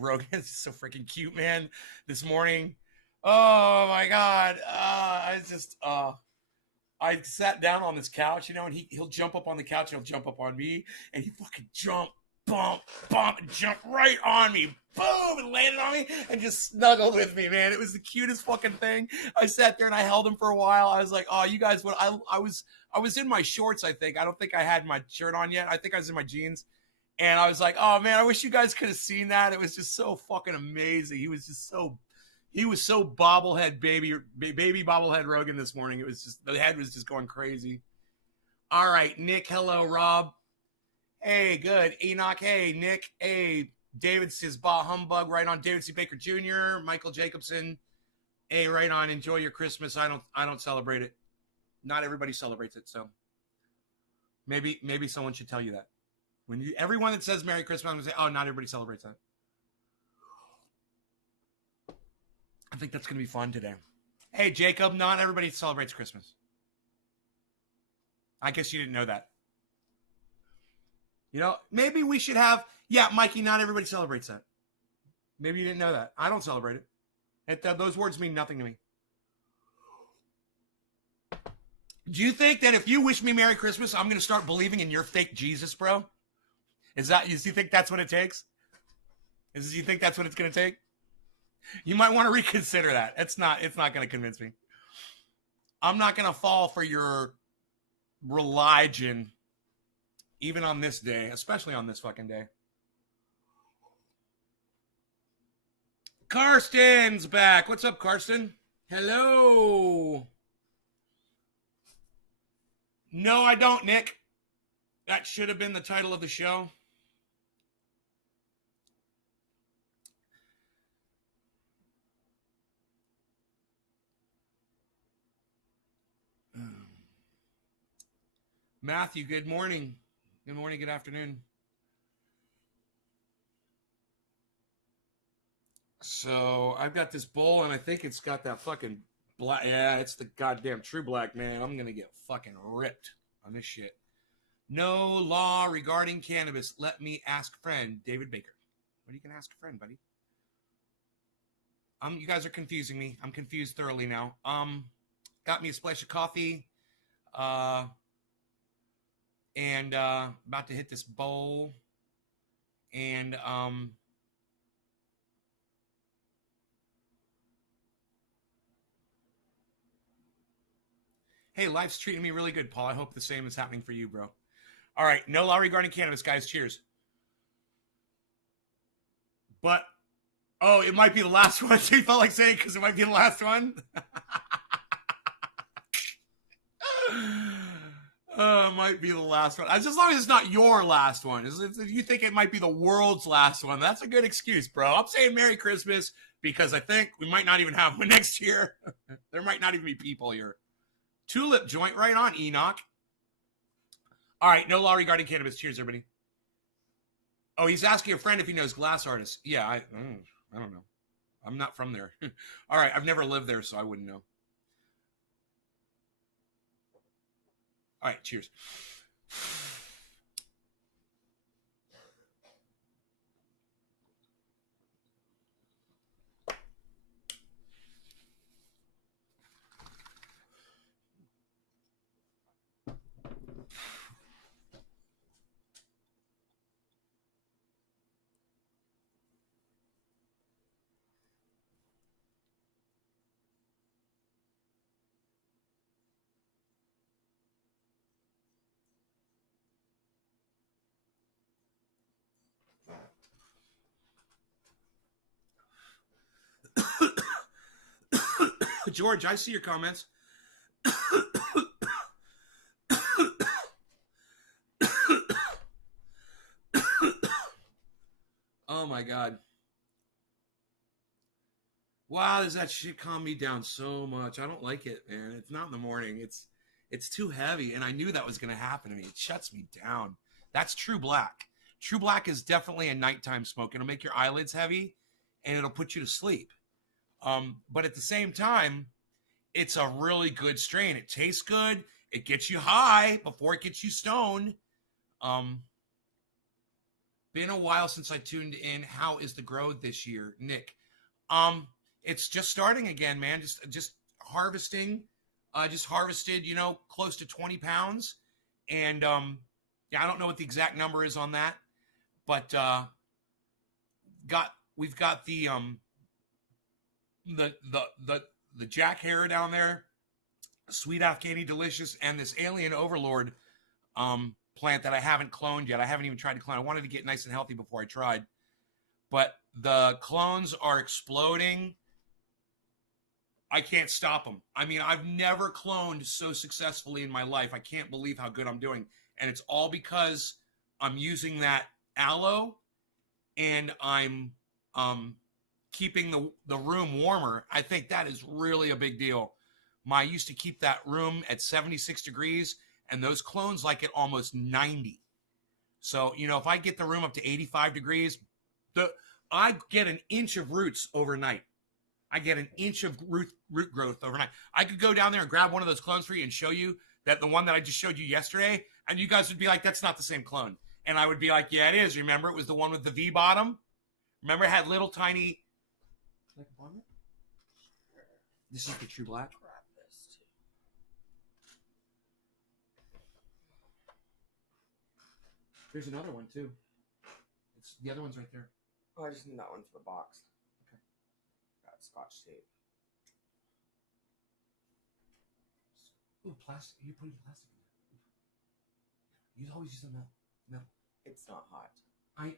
Rogan is so freaking cute, man. This morning, oh my god, I sat down on this couch, and he'll jump up on the couch, and he'll jump up on me, and he fucking jump, bump, bump, and jump right on me, boom, and landed on me, and just snuggled with me, man. It was the cutest fucking thing. I sat there and I held him for a while. I was like, oh, you guys, what? I was in my shorts. I think I don't think I had my shirt on yet. I think I was in my jeans. And I was like, oh man, I wish you guys could have seen that. It was just so fucking amazing. He was so bobblehead baby bobblehead Rogan this morning. It was just, the head was just going crazy. All right, Nick, hello, Rob. Hey, good. Enoch, hey, Nick, hey, David says bah humbug, right on. David C. Baker Jr., Michael Jacobson, hey, right on. Enjoy your Christmas. I don't celebrate it. Not everybody celebrates it, so maybe someone should tell you that. Everyone that says Merry Christmas, I'm gonna say, oh, not everybody celebrates that. I think that's gonna be fun today. Hey, Jacob, not everybody celebrates Christmas. I guess you didn't know that. Maybe we should have. Yeah, Mikey, not everybody celebrates that. Maybe you didn't know that. I don't celebrate it. Those words mean nothing to me. Do you think that if you wish me Merry Christmas, I'm gonna start believing in your fake Jesus, bro? Do you think that's what it takes? Do you think that's what it's going to take? You might want to reconsider that. It's not going to convince me. I'm not going to fall for your religion, even on this day, especially on this fucking day. Karsten's back. What's up, Karsten? Hello. No, I don't, Nick. That should have been the title of the show. Matthew, good morning. Good morning, good afternoon. So I've got this bowl, and I think it's got that fucking black. Yeah, it's the goddamn True Black, man. I'm going to get fucking ripped on this shit. No law regarding cannabis. Let me ask friend David Baker. What are you going to ask a friend, buddy? You guys are confusing me. I'm confused thoroughly now. Got me a splash of coffee. And about to hit this bowl. And hey, life's treating me really good, Paul. I hope the same is happening for you, bro. All right, no law regarding cannabis, guys. Cheers. But, oh, it might be the last one. So you felt like saying because it might be the last one? It might be the last one. As long as it's not your last one. If you think it might be the world's last one, that's a good excuse, bro. I'm saying Merry Christmas because I think we might not even have one next year. There might not even be people here. Tulip joint, right on, Enoch. All right, no law regarding cannabis. Cheers, everybody. Oh, he's asking a friend if he knows glass artists. Yeah, I don't know. I'm not from there. All right, I've never lived there, so I wouldn't know. All right, cheers. George, I see your comments. Oh my God. Wow, does that shit calm me down so much? I don't like it, man. It's not in the morning. It's too heavy, and I knew that was going to happen to me. It shuts me down. That's True Black. True Black is definitely a nighttime smoke. It'll make your eyelids heavy, and it'll put you to sleep. But at the same time, it's a really good strain. It tastes good. It gets you high before it gets you stoned. Been a while since I tuned in. How is the growth this year, Nick? It's just starting again, man. Just harvesting. Just harvested, close to 20 pounds, and yeah, I don't know what the exact number is on that, but we've got the Jack Hare down there, Sweet Afghani Delicious, and this Alien Overlord plant that I haven't cloned yet. I haven't even tried to clone. I wanted to get nice and healthy before I tried, but the clones are exploding. I can't stop them. I mean, I've never cloned so successfully in my life. I can't believe how good I'm doing, and it's all because I'm using that aloe, and I'm keeping the room warmer. I think that is really a big deal. I used to keep that room at 76 degrees, and those clones like it almost 90. So, if I get the room up to 85 degrees, I get an inch of roots overnight. I get an inch of root growth overnight. I could go down there and grab one of those clones for you and show you that the one that I just showed you yesterday, and you guys would be like, that's not the same clone. And I would be like, yeah, it is. Remember, it was the one with the V bottom? Remember, it had little tiny... This is the true black. There's another one, too. The other one's right there. Oh, I just need that one for the box. Okay. Got Scotch tape. Ooh, plastic. You're putting plastic in there. You always use the metal. It's not hot.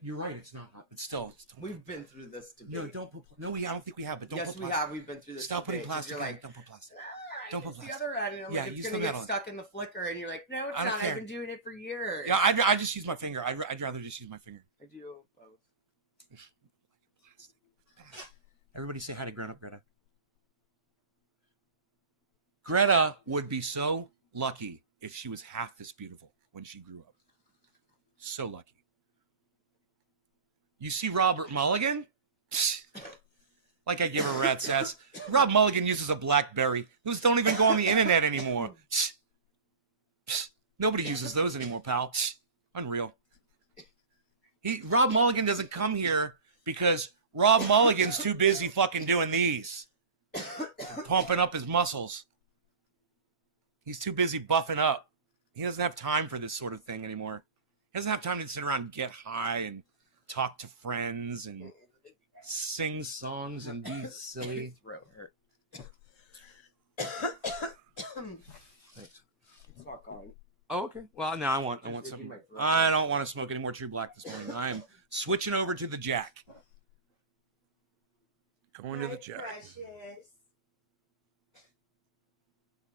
You're right, it's not hot, but still. We've been through this debate. No, don't put... No, I don't think we have, but don't yes, put we plastic. have. We've been through this Stop debate. putting plastic You're in. like, Don't put plastic. Don't put put plastic. the other end. And I'm like, it's going to get stuck in the flicker. And you're like, no, it's I don't not. care. I've been doing it for years. Yeah, I just use my finger. I'd rather just use my finger. I do both. Everybody say hi to Greta. Greta would be so lucky if she was half this beautiful when she grew up. So lucky. You see Robert Mulligan? Like I give her a rat's ass. Rob Mulligan uses a BlackBerry. Those don't even go on the internet anymore. Nobody uses those anymore, pal. Unreal. Rob Mulligan doesn't come here because Rob Mulligan's too busy fucking doing these. Pumping up his muscles. He's too busy buffing up. He doesn't have time for this sort of thing anymore. He doesn't have time to sit around and get high and talk to friends and sing songs and be silly. Throat hurt. Thanks. It's not gone. Oh, okay. Well, now I want some. I don't want to smoke any more True Black this morning. I am switching over to the Jack. Going to the Jack. Precious.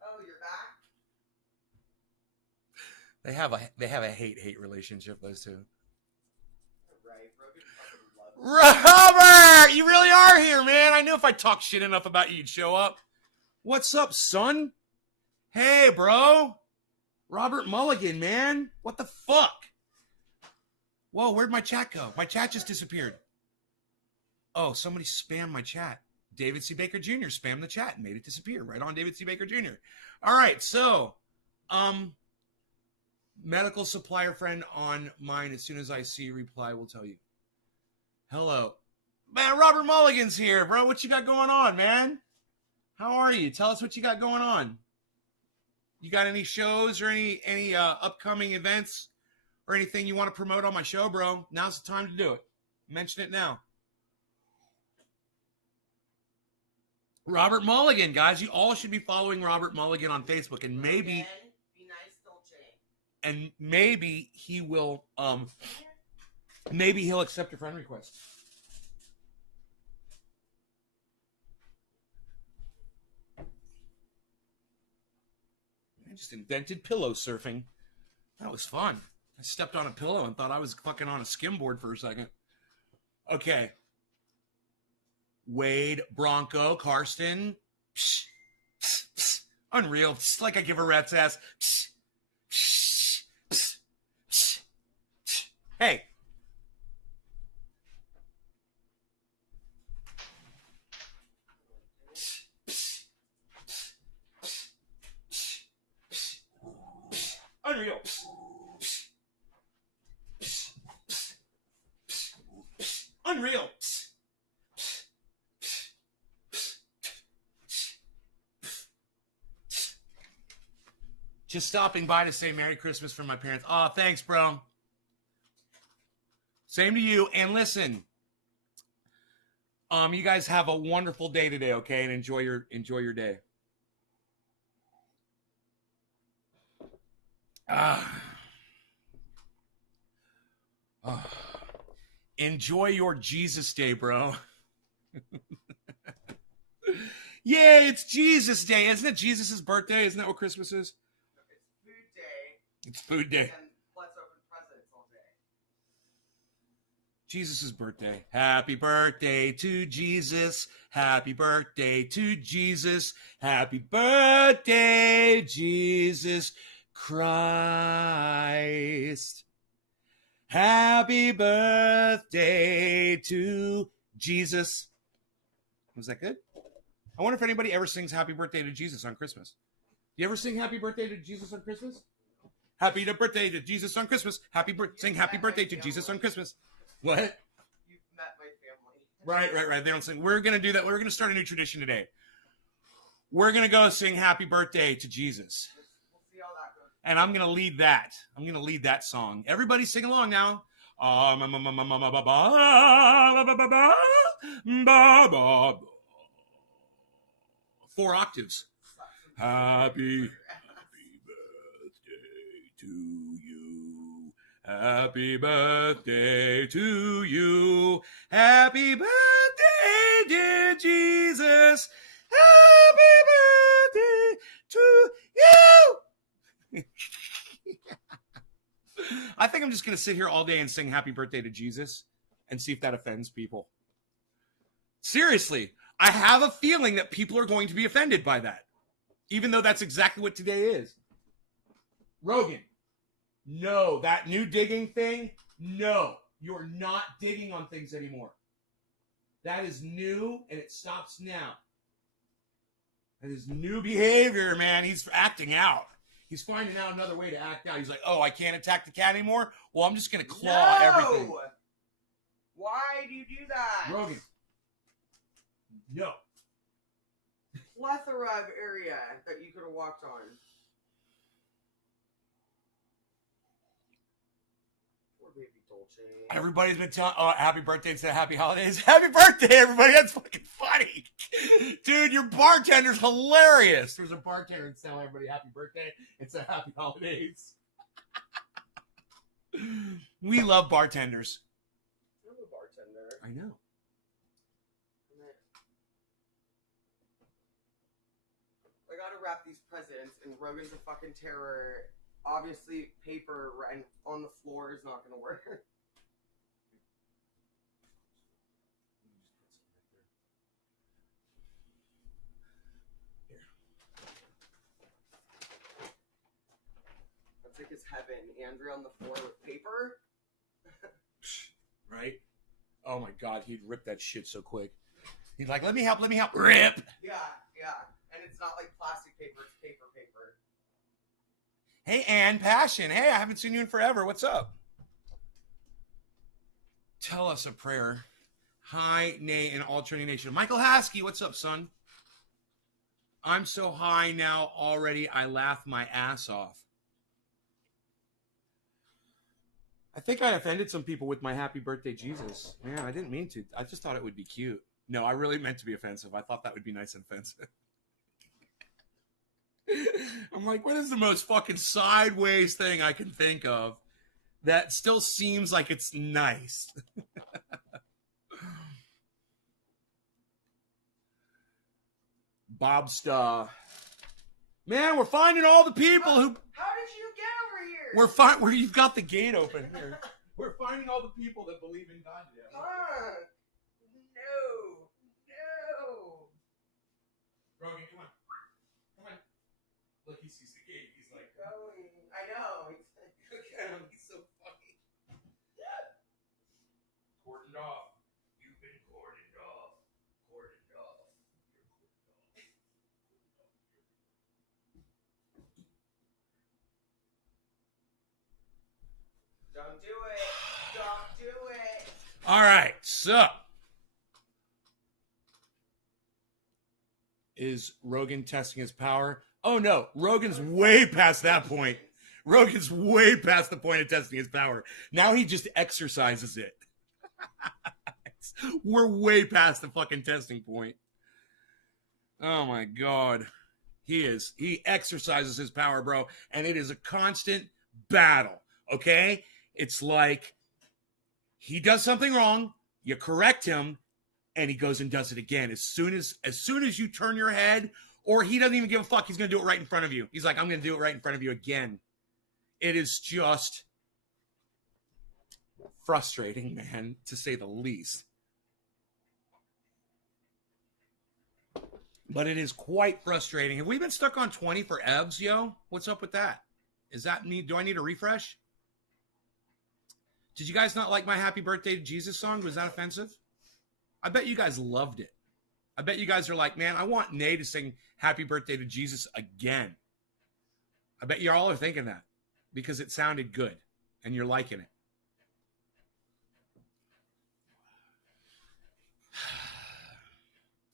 Oh, you're back? They have a hate relationship, those two. Right, Robert, you really are here, man. I knew if I talked shit enough about you, you'd show up. What's up, son? Hey, bro. Robert Mulligan, man. What the fuck? Whoa, where'd my chat go? My chat just disappeared. Oh, somebody spammed my chat. David C. Baker Jr. spammed the chat and made it disappear. Right on, David C. Baker Jr. All right, so, medical supplier friend on mine. As soon as I see reply, will tell you. Hello. Man, Robert Mulligan's here, bro. What you got going on, man? How are you? Tell us what you got going on. You got any shows or any upcoming events or anything you want to promote on my show, bro? Now's the time to do it. Mention it now. Robert Mulligan, guys. You all should be following Robert Mulligan on Facebook, and maybe... Be nice, Dolce. And maybe he will... Maybe he'll accept a friend request. I just invented pillow surfing. That was fun. I stepped on a pillow and thought I was fucking on a skimboard for a second. Okay. Wade, Bronco, Karsten. Psh, psh, psh. Unreal. Just like I give a rat's ass. Psh, psh, psh, psh, psh. Hey. Unreal. unreal. Just stopping by to say Merry Christmas from my parents. Oh, thanks, bro. Same to you. And listen, you guys have a wonderful day today, okay? And enjoy your day. Enjoy your Jesus Day, bro. Yay, it's Jesus Day. Isn't it Jesus' birthday? Isn't that what Christmas is? It's food day. It's food day. And let's open presents all day. Jesus' birthday. Happy birthday to Jesus. Happy birthday to Jesus. Happy birthday, Jesus Christ. Happy birthday to Jesus. Was that good? I wonder if anybody ever sings Happy Birthday to Jesus on Christmas. Do you ever sing Happy Birthday to Jesus on Christmas? Happy birthday to Jesus on Christmas. Sing Happy Birthday to Jesus on Christmas. What? You've met my family. Right. They don't sing. We're going to do that. We're going to start a new tradition today. We're going to go sing Happy Birthday to Jesus. We'll see how that goes. And I'm going to lead that. I'm going to lead that song. Everybody sing along now. Four octaves. Happy birthday to you. Happy birthday to you. Happy birthday, dear Jesus. Happy birthday to you. I think I'm just going to sit here all day and sing Happy Birthday to Jesus and see if that offends people. Seriously, I have a feeling that people are going to be offended by that, even though that's exactly what today is. Rogan, no, that new digging thing, no, you're not digging on things anymore. That is new, and it stops now. That is new behavior, man. He's acting out. He's finding out another way to act out. He's like, oh, I can't attack the cat anymore? Well, I'm just going to claw everything. Why do you do that? Rogan. No. Plethora of area that you could have walked on. Poor baby Dolce. Everybody's been telling, oh, happy birthday instead of happy holidays. Happy birthday, everybody. That's fucking funny. Dude, your bartender's hilarious. There's a bartender that's telling everybody happy birthday instead of happy holidays. We love bartenders. I'm a bartender. I know. I gotta wrap these presents, and Rogan's a fucking terror. Obviously, paper and on the floor is not gonna work. That's like his heaven. Andrew on the floor with paper. Right? Oh my God, he'd rip that shit so quick. He's like, let me help, rip. Yeah. And it's not like plastic paper, it's paper. Hey, Ann Passion. Hey, I haven't seen you in forever. What's up? Tell us a prayer. Hi, nay, and all Trinity Nation. Michael Haskey, what's up, son? I'm so high now already, I laugh my ass off. I think I offended some people with my happy birthday, Jesus. Man, I didn't mean to. I just thought it would be cute. No, I really meant to be offensive. I thought that would be nice and offensive. I'm like, what is the most fucking sideways thing I can think of that still seems like it's nice? Bobsta. Man, we're finding all the people who... How did you get over here? Where you've got the gate open here. We're finding all the people that believe in God. No. Rogan, come on. Look, he sees the gate. He's like, going. I know. Look at him. He's so funny. Cordoned off. You've been cordoned off. Cordoned off. You're cordoned off. Don't do it. All right, so is Rogan testing his power? Oh no, Rogan's way past that point. Rogan's way past the point of testing his power. Now he just exercises it. We're way past the fucking testing point. Oh my God. He is. He exercises his power, bro. And it is a constant battle. Okay? It's like he does something wrong, you correct him, and he goes and does it again. As soon as you turn your head, or he doesn't even give a fuck, he's gonna do it right in front of you. He's like, I'm gonna do it right in front of you again. It is just frustrating, man, to say the least. But it is quite frustrating. Have we been stuck on 20 for EVs, yo? What's up with that? Is that me? Do I need a refresh? Did you guys not like my Happy Birthday to Jesus song? Was that offensive? I bet you guys loved it. I bet you guys are like, man, I want Nay to sing Happy Birthday to Jesus again. I bet you all are thinking that because it sounded good and you're liking it.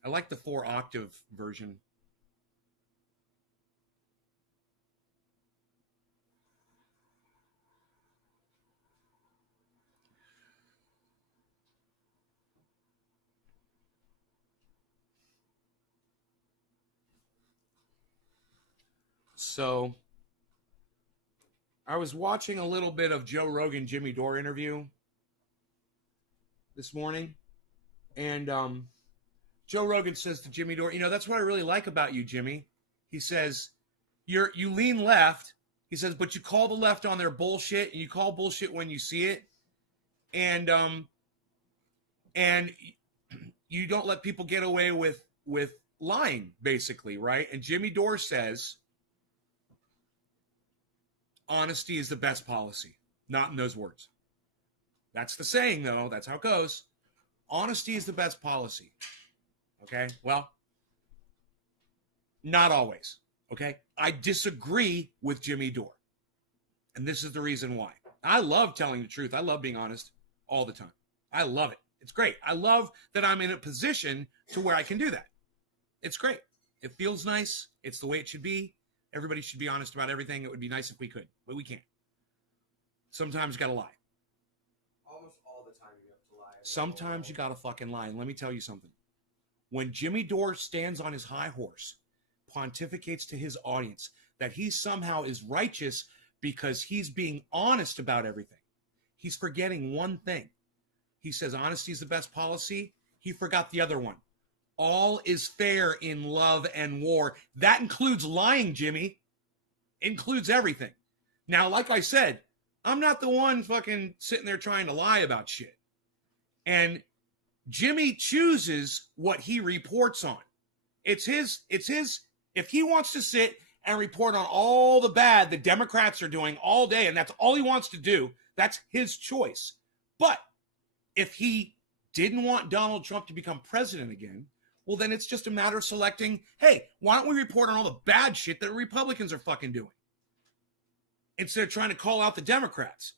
I like the 4-octave version. So I was watching a little bit of Joe Rogan, Jimmy Dore interview this morning. And Joe Rogan says to Jimmy Dore, you know, that's what I really like about you, Jimmy. He says, you lean left. He says, but you call the left on their bullshit, and you call bullshit when you see it. And you don't let people get away with lying, basically, right? And Jimmy Dore says, honesty is the best policy. Not in those words. That's the saying, though. That's how it goes. Honesty is the best policy. Okay? Well, not always. Okay? I disagree with Jimmy Dore. And this is the reason why. I love telling the truth. I love being honest all the time. I love it. It's great. I love that I'm in a position to where I can do that. It's great. It feels nice. It's the way it should be. Everybody should be honest about everything. It would be nice if we could, but we can't. Sometimes you got to lie. Almost all the time you have to lie. Sometimes you got to fucking lie. And let me tell you something. When Jimmy Dore stands on his high horse, pontificates to his audience that he somehow is righteous because he's being honest about everything, he's forgetting one thing. He says honesty is the best policy. He forgot the other one. All is fair in love and war. That includes lying, Jimmy. Includes everything. Now, like I said, I'm not the one fucking sitting there trying to lie about shit. And Jimmy chooses what he reports on. It's his, if he wants to sit and report on all the bad the Democrats are doing all day, and that's all he wants to do, that's his choice. But if he didn't want Donald Trump to become president again, well, then it's just a matter of selecting, hey, why don't we report on all the bad shit that Republicans are fucking doing? Instead of trying to call out the Democrats.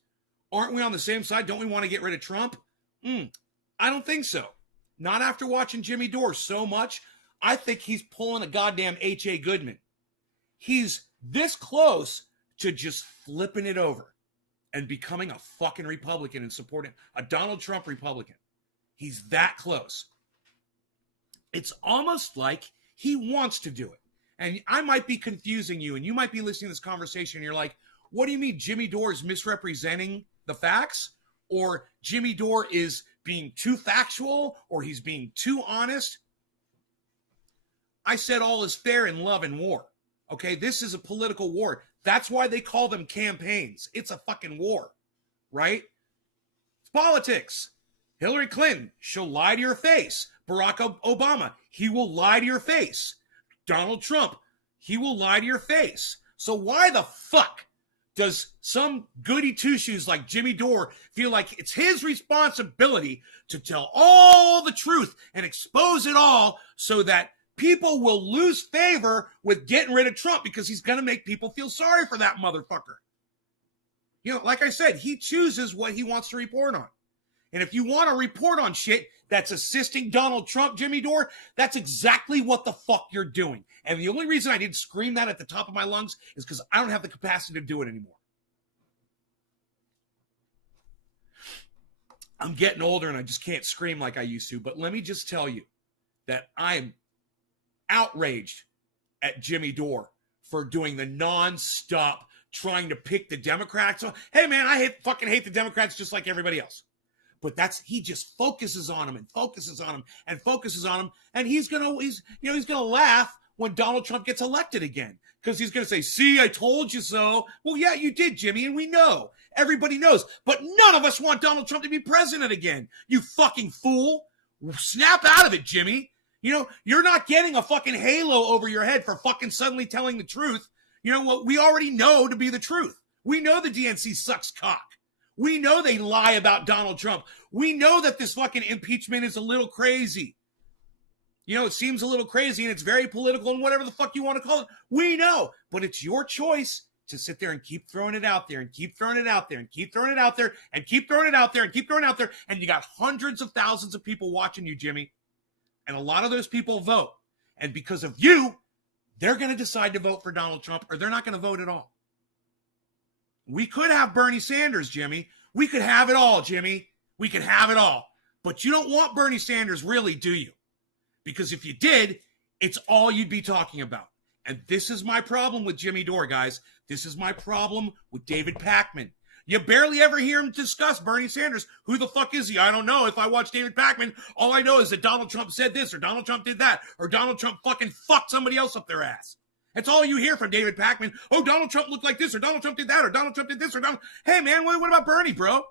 Aren't we on the same side? Don't we want to get rid of Trump? I don't think so. Not after watching Jimmy Dore so much. I think he's pulling a goddamn H.A. Goodman. He's this close to just flipping it over and becoming a fucking Republican and supporting a Donald Trump Republican. He's that close. It's almost like he wants to do it. And I might be confusing you, and you might be listening to this conversation, and you're like, what do you mean Jimmy Dore is misrepresenting the facts? Or Jimmy Dore is being too factual? Or he's being too honest? I said all is fair in love and war. Okay, this is a political war. That's why they call them campaigns. It's a fucking war, right? It's politics. Hillary Clinton, she'll lie to your face. Barack Obama, he will lie to your face. Donald Trump, he will lie to your face. So why the fuck does some goody two-shoes like Jimmy Dore feel like it's his responsibility to tell all the truth and expose it all so that people will lose favor with getting rid of Trump because he's going to make people feel sorry for that motherfucker? You know, like I said, he chooses what he wants to report on. And if you want to report on shit that's assisting Donald Trump, Jimmy Dore, that's exactly what the fuck you're doing. And the only reason I didn't scream that at the top of my lungs is because I don't have the capacity to do it anymore. I'm getting older and I just can't scream like I used to. But let me just tell you that I am outraged at Jimmy Dore for doing the nonstop trying to pick the Democrats. Hey man, I fucking hate the Democrats just like everybody else. But he just focuses on them and focuses on them and focuses on them, and he's gonna laugh when Donald Trump gets elected again, because he's gonna say, "See, I told you so." Well, yeah, you did, Jimmy, and we know. Everybody knows, but none of us want Donald Trump to be president again. You fucking fool! Snap out of it, Jimmy. You know, you're not getting a fucking halo over your head for fucking suddenly telling the truth. You know what? We already know to be the truth. We know the DNC sucks cock. We know they lie about Donald Trump. We know that this fucking impeachment is a little crazy. You know, it seems a little crazy and it's very political and whatever the fuck you want to call it. We know, but it's your choice to sit there and keep throwing it out there and keep throwing it out there and keep throwing it out there and keep throwing it out there and keep throwing it out there. And you got hundreds of thousands of people watching you, Jimmy. And a lot of those people vote. And because of you, they're going to decide to vote for Donald Trump, or they're not going to vote at all. We could have Bernie Sanders, Jimmy. We could have it all, Jimmy. We could have it all. But you don't want Bernie Sanders, really, do you? Because if you did, it's all you'd be talking about. And this is my problem with Jimmy Dore, guys. This is my problem with David Pakman. You barely ever hear him discuss Bernie Sanders. Who the fuck is he? I don't know. If I watch David Pakman, all I know is that Donald Trump said this, or Donald Trump did that, or Donald Trump fucking fucked somebody else up their ass. That's all you hear from David Pakman. Oh, Donald Trump looked like this, or Donald Trump did that, or Donald Trump did this, or Donald... Hey, man, what about Bernie, bro?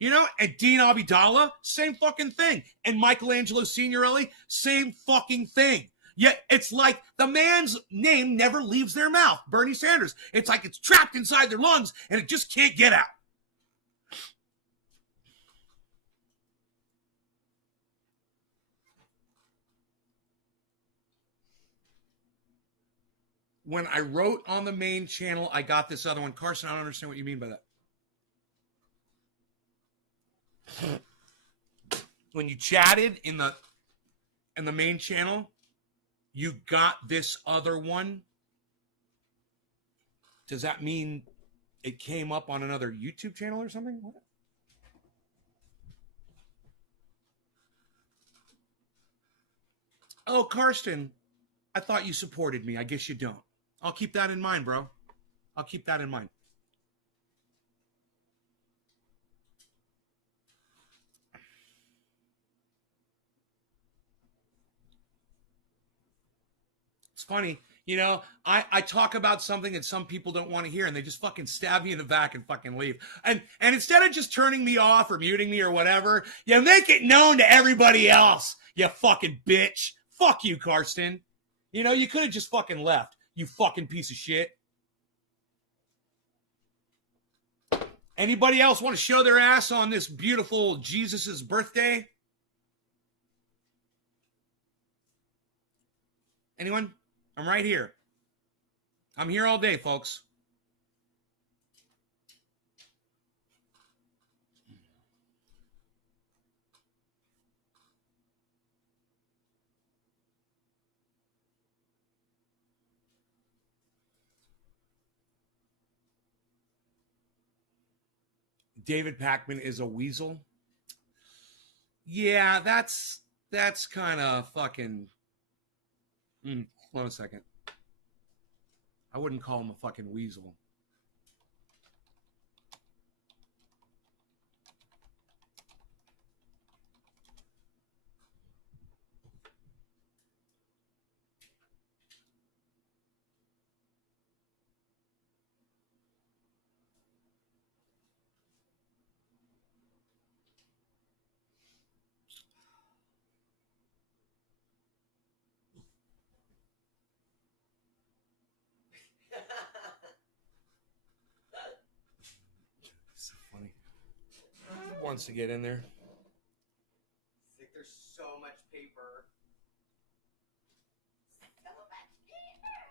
You know, and Dean Abidallah, same fucking thing. And Michelangelo Signorelli, same fucking thing. Yet it's like the man's name never leaves their mouth, Bernie Sanders. It's like it's trapped inside their lungs and it just can't get out. When I wrote on the main channel, I got this other one. Carson, I don't understand what you mean by that. When you chatted in the main channel, you got this other one. Does that mean it came up on another YouTube channel or something? What? Oh, Karsten, I thought you supported me. I guess you don't. I'll keep that in mind, bro. I'll keep that in mind. It's funny, you know, I talk about something that some people don't want to hear, and they just fucking stab me in the back and fucking leave. And instead of just turning me off or muting me or whatever, you make it known to everybody else, you fucking bitch. Fuck you, Karsten. You know, you could have just fucking left, you fucking piece of shit. Anybody else want to show their ass on this beautiful Jesus's birthday? Anyone? I'm right here. I'm here all day, folks. David Pakman is a weasel. Yeah, that's kind of fucking... Hold on a second. I wouldn't call him a fucking weasel. So funny. Who wants to get in there? It's like there's so much paper. So much paper.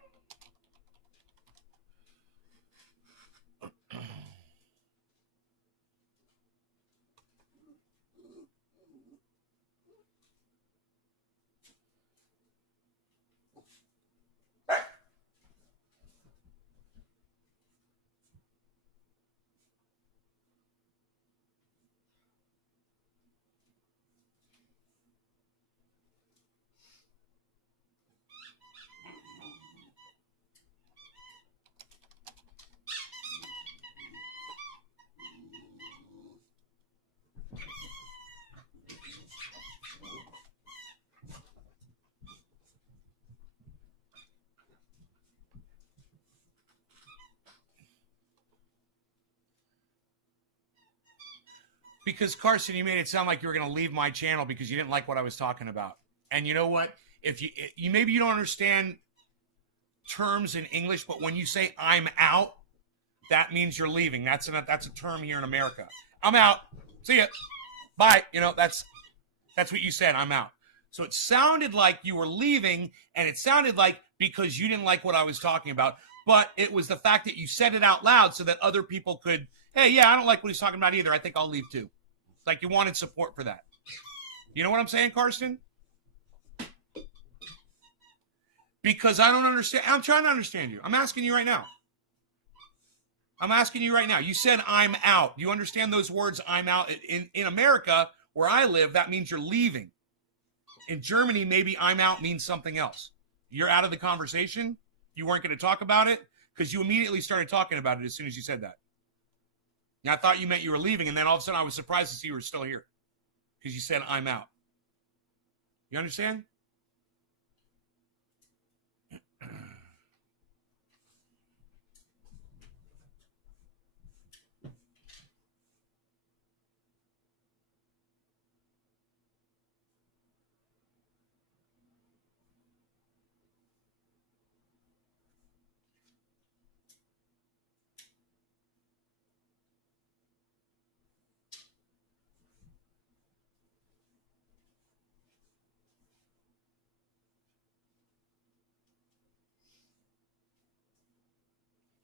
Because Carson, you made it sound like you were going to leave my channel because you didn't like what I was talking about. And you know what? If you maybe you don't understand terms in English, but when you say I'm out, that means you're leaving. That's a term here in America. I'm out. See ya. Bye. You know, that's what you said. I'm out. So it sounded like you were leaving, and it sounded like because you didn't like what I was talking about, but it was the fact that you said it out loud so that other people could, hey, yeah, I don't like what he's talking about either. I think I'll leave too. Like you wanted support for that. You know what I'm saying, Karsten? Because I don't understand. I'm trying to understand you. I'm asking you right now. You said I'm out. Do you understand those words, I'm out? In America, where I live, that means you're leaving. In Germany, maybe I'm out means something else. You're out of the conversation. You weren't going to talk about it because you immediately started talking about it as soon as you said that. Now, I thought you meant you were leaving, and then all of a sudden I was surprised to see you were still here because you said I'm out. You understand?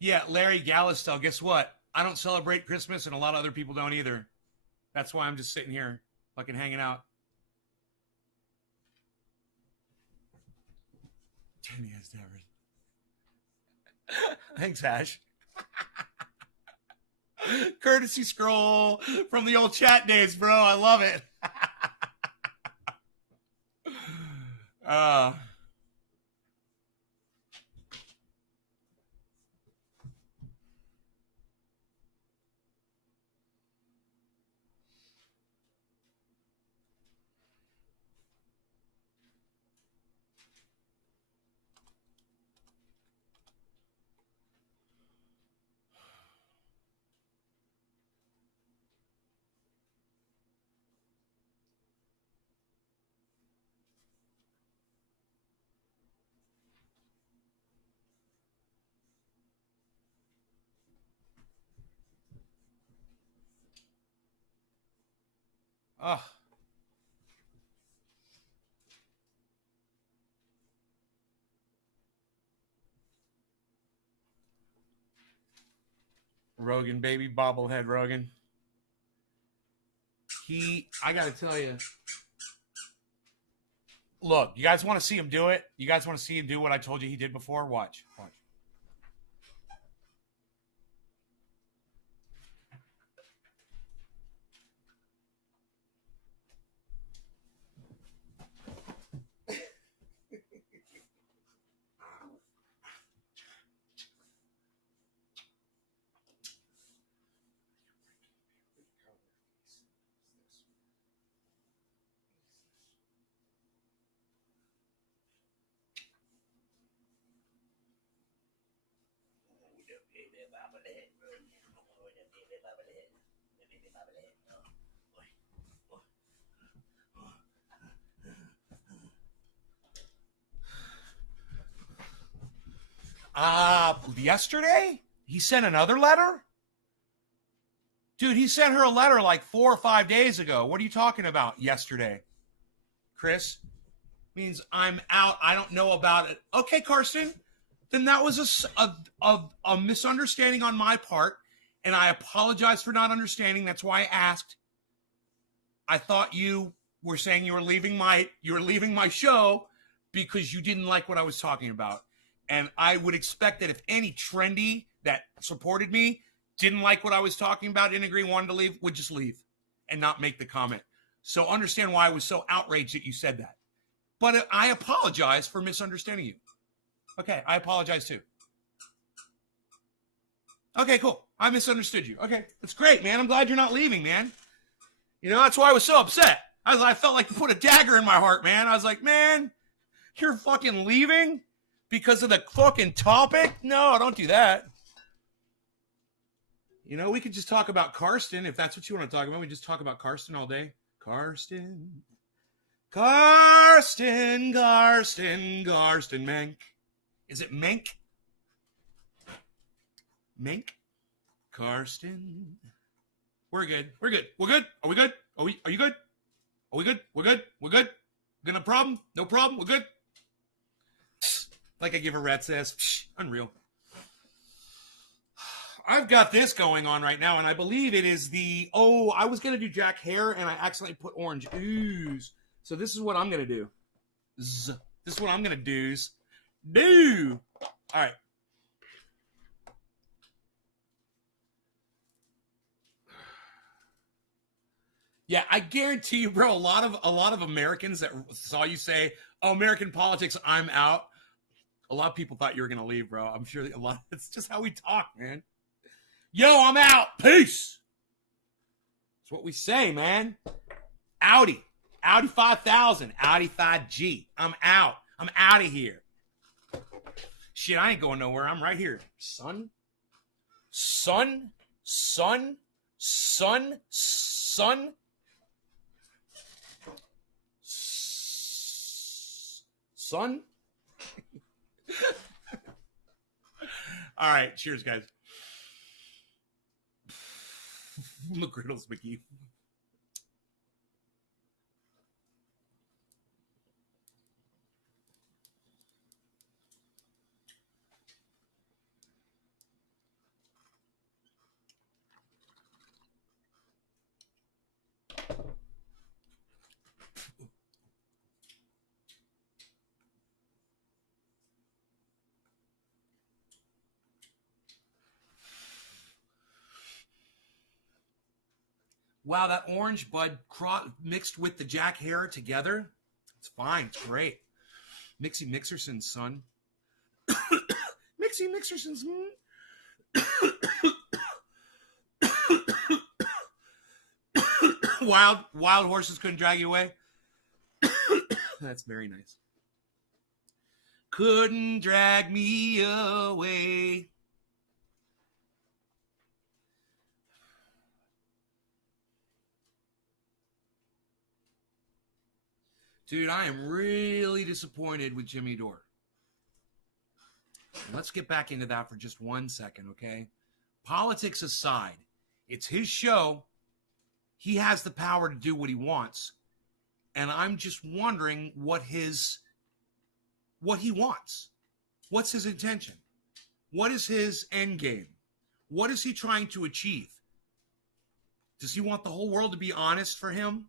Yeah, Larry Gallistel, guess what? I don't celebrate Christmas, and a lot of other people don't either. That's why I'm just sitting here fucking hanging out. 10 years never. Thanks, Ash. Courtesy scroll from the old chat days, bro. I love it. Oh. Rogan, baby, bobblehead Rogan. I gotta tell you, look, you guys want to see him do it? You guys want to see him do what I told you he did before? Watch. Yesterday? He sent another letter? Dude, he sent her a letter like 4 or 5 days ago. What are you talking about yesterday? Chris? Means I'm out. I don't know about it. Okay, Karsten. Then that was a misunderstanding on my part, and I apologize for not understanding. That's why I asked. I thought you were saying you were leaving my show because you didn't like what I was talking about. And I would expect that if any trendy that supported me didn't like what I was talking about, didn't agree, wanted to leave, would just leave and not make the comment. So understand why I was so outraged that you said that. But I apologize for misunderstanding you. Okay, I apologize too. Okay, cool. I misunderstood you. Okay, that's great, man. I'm glad you're not leaving, man. You know, that's why I was so upset. I felt like you put a dagger in my heart, man. I was like, man, you're fucking leaving because of the fucking topic? No, don't do that. You know, we could just talk about Karsten if that's what you want to talk about. We just talk about Karsten all day. Karsten Menk. Is it Menk? Menk? Karsten. We're good. We're good. We're good. Are we good? Are you good? Are we good? We're good. We're good. Got no problem? No problem. We're good. Like I give a rat's ass. Unreal. I've got this going on right now, and I believe it is the, I was going to do Jack Hare, and I accidentally put orange ooze. So this is what I'm going to do. This is what I'm going to do. All right. Yeah, I guarantee you, bro, a lot of Americans that saw you say, "Oh, American politics, I'm out." A lot of people thought you were going to leave, bro. I'm sure it's just how we talk, man. Yo, I'm out. Peace. That's what we say, man. Audi 5000, Audi 5G. I'm out. I'm out of here. Shit, I ain't going nowhere. I'm right here. Son. All right. Cheers, guys. McGriddles McGee. Wow, that orange bud mixed with the Jack Hare together. It's fine. It's great. Mixie Mixerson's son. Mixie Mixerson's. Wild horses couldn't drag you away. That's very nice. Couldn't drag me away. Dude, I am really disappointed with Jimmy Dore. Let's get back into that for just 1 second, okay? Politics aside, it's his show. He has the power to do what he wants. And I'm just wondering what he wants. What's his intention? What is his end game? What is he trying to achieve? Does he want the whole world to be honest for him?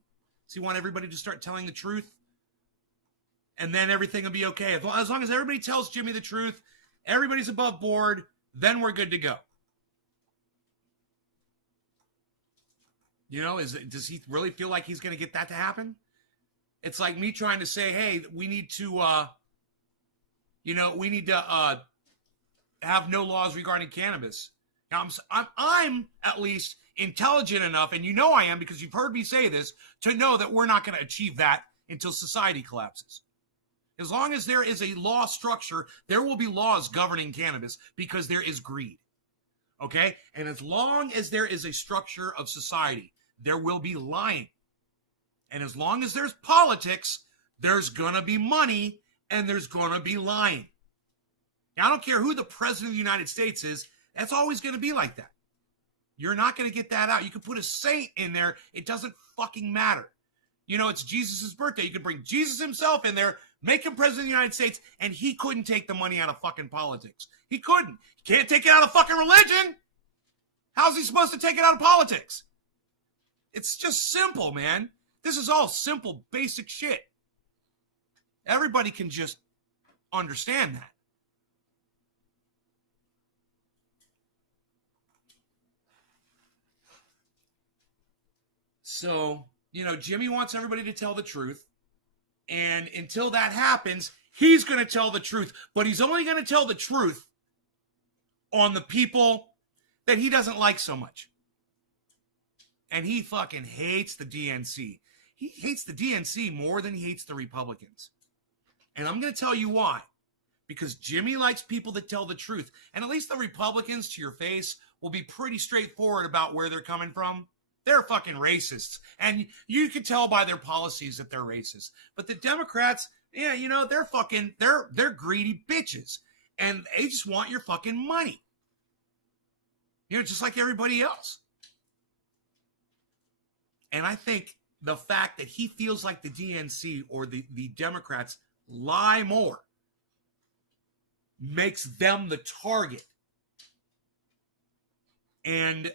Does he want everybody to start telling the truth? And then everything will be okay. As long as everybody tells Jimmy the truth, everybody's above board, then we're good to go. You know, does he really feel like he's going to get that to happen? It's like me trying to say, hey, we need to have no laws regarding cannabis. Now, I'm at least intelligent enough, and you know I am because you've heard me say this, to know that we're not going to achieve that until society collapses. As long as there is a law structure, there will be laws governing cannabis because there is greed. Okay? And as long as there is a structure of society, there will be lying. And as long as there's politics, there's going to be money and there's going to be lying. Now, I don't care who the president of the United States is, that's always going to be like that. You're not going to get that out. You could put a saint in there. It doesn't fucking matter. You know, it's Jesus' birthday. You could bring Jesus himself in there, make him president of the United States, and he couldn't take the money out of fucking politics. He couldn't. He can't take it out of fucking religion. How's he supposed to take it out of politics? It's just simple, man. This is all simple, basic shit. Everybody can just understand that. So, you know, Jimmy wants everybody to tell the truth. And until that happens, he's going to tell the truth. But he's only going to tell the truth on the people that he doesn't like so much. And he fucking hates the DNC. He hates the DNC more than he hates the Republicans. And I'm going to tell you why. Because Jimmy likes people that tell the truth. And at least the Republicans, to your face, will be pretty straightforward about where they're coming from. They're fucking racists. And you can tell by their policies that they're racist. But the Democrats, yeah, you know, they're greedy bitches. And they just want your fucking money. You know, just like everybody else. And I think the fact that he feels like the DNC or the Democrats lie more makes them the target. And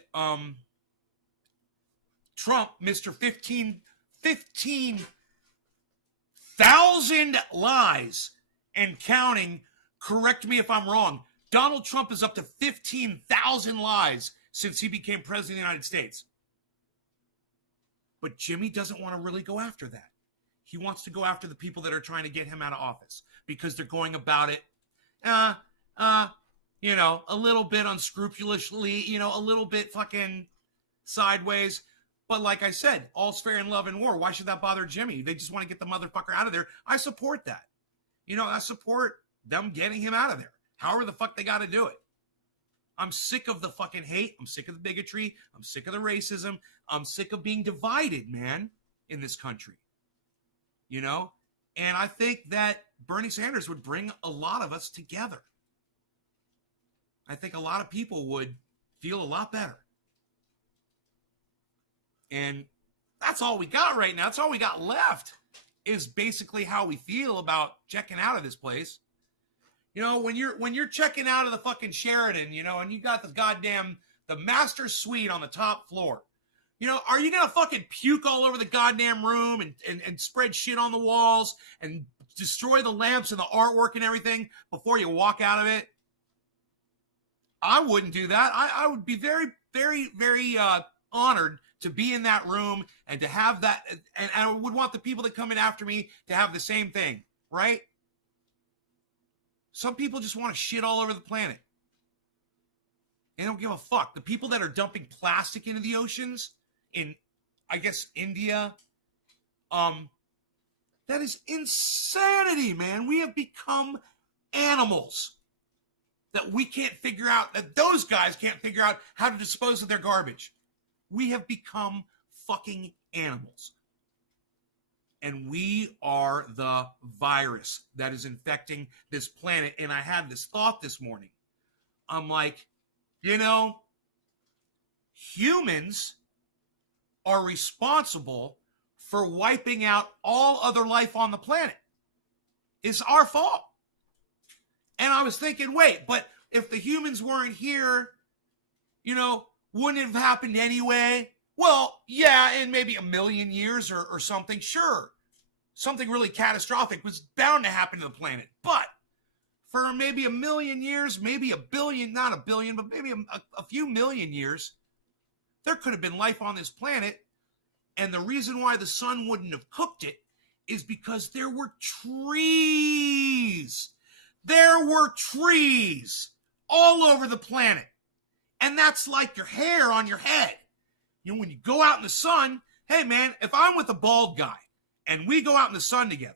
Trump, Mr. 15,000 lies and counting. Correct me if I'm wrong. Donald Trump is up to 15,000 lies since he became president of the United States. But Jimmy doesn't want to really go after that. He wants to go after the people that are trying to get him out of office because they're going about it, you know, a little bit unscrupulously, you know, a little bit fucking sideways. But like I said, all's fair in love and war. Why should that bother Jimmy? They just want to get the motherfucker out of there. I support that. You know, I support them getting him out of there. However the fuck they got to do it. I'm sick of the fucking hate. I'm sick of the bigotry. I'm sick of the racism. I'm sick of being divided, man, in this country. You know? And I think that Bernie Sanders would bring a lot of us together. I think a lot of people would feel a lot better. And that's all we got right now. That's all we got left is basically how we feel about checking out of this place. You know, when you're checking out of the fucking Sheraton, you know, and you got the master suite on the top floor, you know, are you going to fucking puke all over the goddamn room and spread shit on the walls and destroy the lamps and the artwork and everything before you walk out of it? I wouldn't do that. I would be very, very, very honored to be in that room and to have that. And I would want the people that come in after me to have the same thing, right? Some people just want to shit all over the planet. They don't give a fuck. The people that are dumping plastic into the oceans in, I guess, India, that is insanity, man. We have become animals that we can't figure out, that those guys can't figure out how to dispose of their garbage. We have become fucking animals. And we are the virus that is infecting this planet. And I had this thought this morning. I'm like, you know, humans are responsible for wiping out all other life on the planet. It's our fault. And I was thinking, wait, but if the humans weren't here, you know, wouldn't it have happened anyway? Well, yeah, in maybe a million years or something, sure. Something really catastrophic was bound to happen to the planet. But for maybe a million years, maybe a billion, not a billion, but maybe a few million years, there could have been life on this planet. And the reason why the sun wouldn't have cooked it is because there were trees. There were trees all over the planet. And that's like your hair on your head. You know, when you go out in the sun, hey, man, if I'm with a bald guy and we go out in the sun together,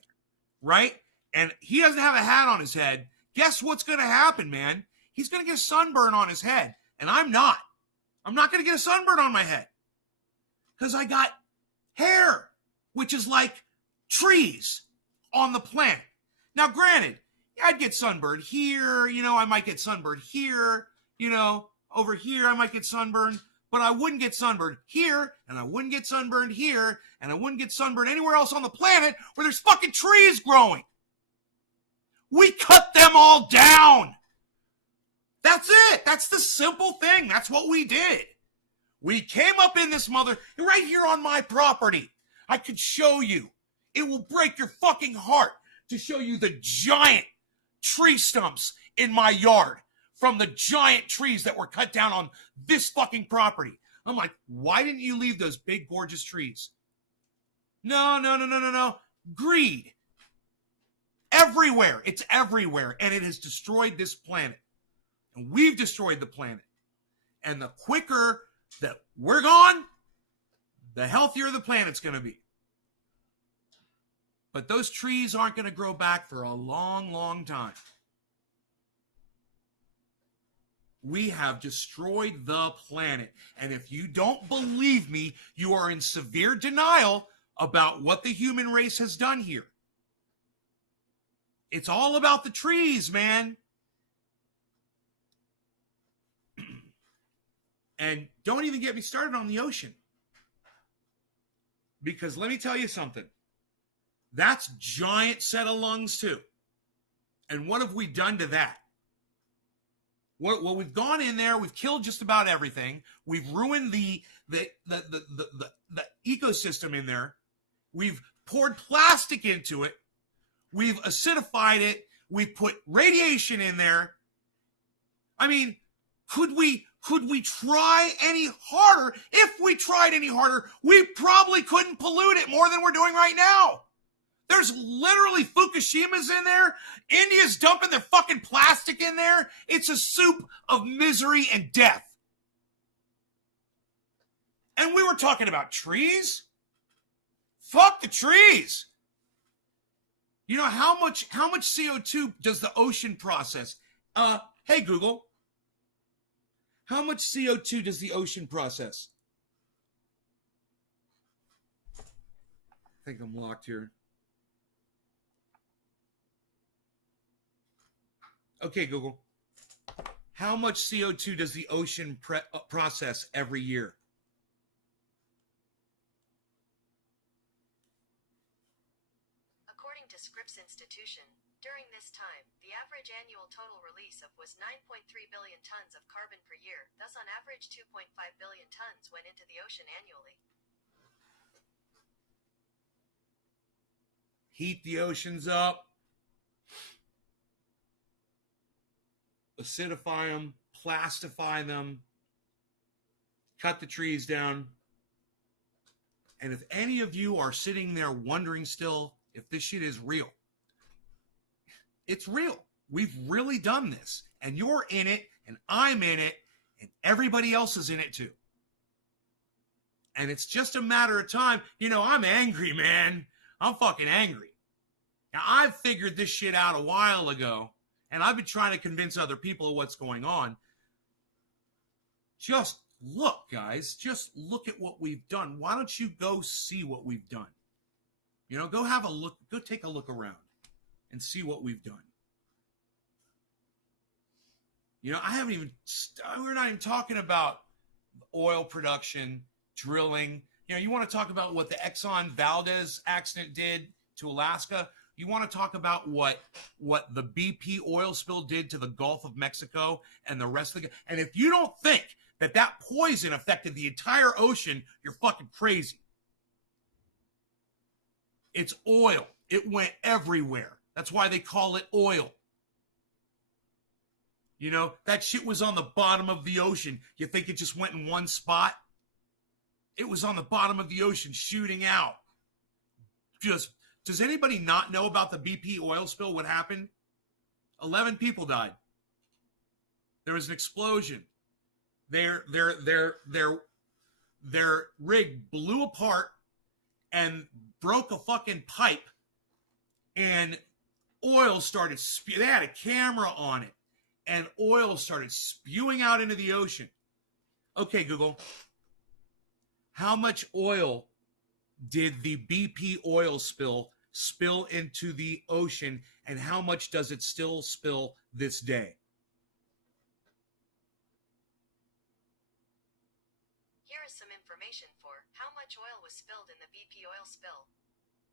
right? And he doesn't have a hat on his head, guess what's going to happen, man? He's going to get a sunburn on his head. And I'm not. I'm not going to get a sunburn on my head because I got hair, which is like trees on the planet. Now, granted, I'd get sunburned here. You know, I might get sunburned here. You know, over here, I might get sunburned. But I wouldn't get sunburned here, and I wouldn't get sunburned here, and I wouldn't get sunburned anywhere else on the planet where there's fucking trees growing. We cut them all down. That's it. That's the simple thing. That's what we did. We came up in this right here on my property. I could show you. It will break your fucking heart to show you the giant tree stumps in my yard from the giant trees that were cut down on this fucking property. I'm like, why didn't you leave those big, gorgeous trees? No. Greed. Everywhere. It's everywhere. And it has destroyed this planet. And we've destroyed the planet. And the quicker that we're gone, the healthier the planet's going to be. But those trees aren't going to grow back for a long, long time. We have destroyed the planet. And if you don't believe me, you are in severe denial about what the human race has done here. It's all about the trees, man. And don't even get me started on the ocean. Because let me tell you something. That's giant set of lungs too. And what have we done to that? Well, we've gone in there, we've killed just about everything. We've ruined the ecosystem in there. We've poured plastic into it. We've acidified it. We've put radiation in there. I mean, could we try any harder? If we tried any harder, we probably couldn't pollute it more than we're doing right now. There's literally Fukushimas in there. India's dumping their fucking plastic in there. It's a soup of misery and death. And we were talking about trees? Fuck the trees. You know how much CO2 does the ocean process? Hey Google. How much CO2 does the ocean process? I think I'm locked here. Okay, Google. How much CO2 does the ocean process every year? According to Scripps Institution, during this time, the average annual total release of was 9.3 billion tons of carbon per year. Thus, on average, 2.5 billion tons went into the ocean annually. Heat the oceans up. Acidify them, plastify them, cut the trees down. And if any of you are sitting there wondering still if this shit is real, it's real. We've really done this. And you're in it, and I'm in it, and everybody else is in it too. And it's just a matter of time. You know, I'm angry, man. I'm fucking angry. Now, I've figured this shit out a while ago. And I've been trying to convince other people of what's going on. Just look, guys. Just look at what we've done. Why don't you go see what we've done? You know, go have a look. Go take a look around and see what we've done. You know, we're not even talking about oil production, drilling. You know, you want to talk about what the Exxon Valdez accident did to Alaska? You want to talk about what the BP oil spill did to the Gulf of Mexico and the rest of the... And if you don't think that poison affected the entire ocean, you're fucking crazy. It's oil. It went everywhere. That's why they call it oil. You know, that shit was on the bottom of the ocean. You think it just went in one spot? It was on the bottom of the ocean shooting out. Does anybody not know about the BP oil spill? What happened? 11 people died. There was an explosion. Their rig blew apart and broke a fucking pipe, and oil started they had a camera on it, and oil started spewing out into the ocean. Okay, Google. How much oil did the BP oil spill into the ocean, and how much does it still spill this day? Here is some information for how much oil was spilled in the BP oil spill.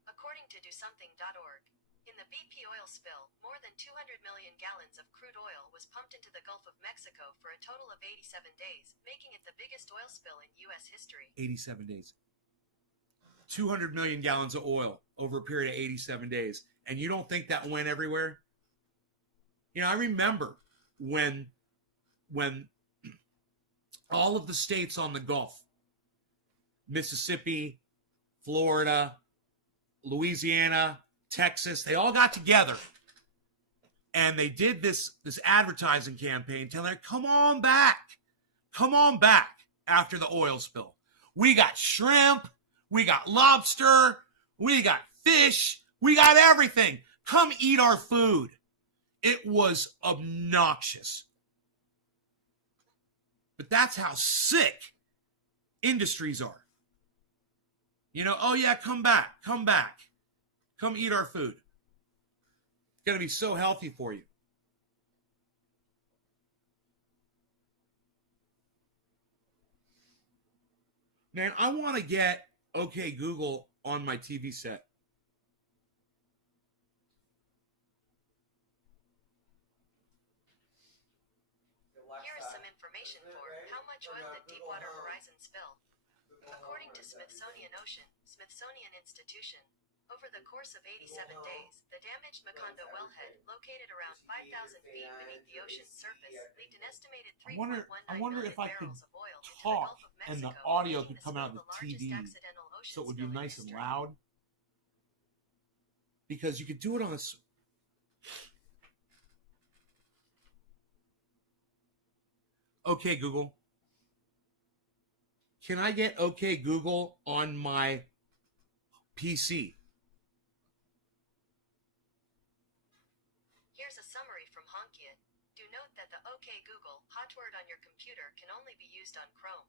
According to DoSomething.org, in the BP oil spill, more than 200 million gallons of crude oil was pumped into the Gulf of Mexico for a total of 87 days, making it the biggest oil spill in U.S. history. 87 days. 200 million gallons of oil over a period of 87 days. And you don't think that went everywhere? You know, I remember when all of the states on the Gulf, Mississippi, Florida, Louisiana, Texas, they all got together and they did this advertising campaign telling her, come on back after the oil spill. We got shrimp, we got lobster, we got fish, we got everything. Come eat our food. It was obnoxious. But that's how sick industries are. You know, oh yeah, come back. Come eat our food. It's going to be so healthy for you. Man, I want to get OK Google on my TV set. Here is some information for how much oil did Deepwater Horizon spill. According to Smithsonian Ocean, Smithsonian Institution, over the course of 87 days, the damaged Macondo wellhead, located around 5,000 feet beneath the ocean's surface, leaked an estimated 3.19 million barrels of oil into the talk Gulf of Mexico, and the audio making could come out of the largest TV, accidental ocean so it would be spill in nice and history. loud. Because you could do it on a. Okay, Google. Can I get OK Google on my PC? Here's a summary from Honkiet. Do note that the OK Google hot word on your computer can only be used on Chrome.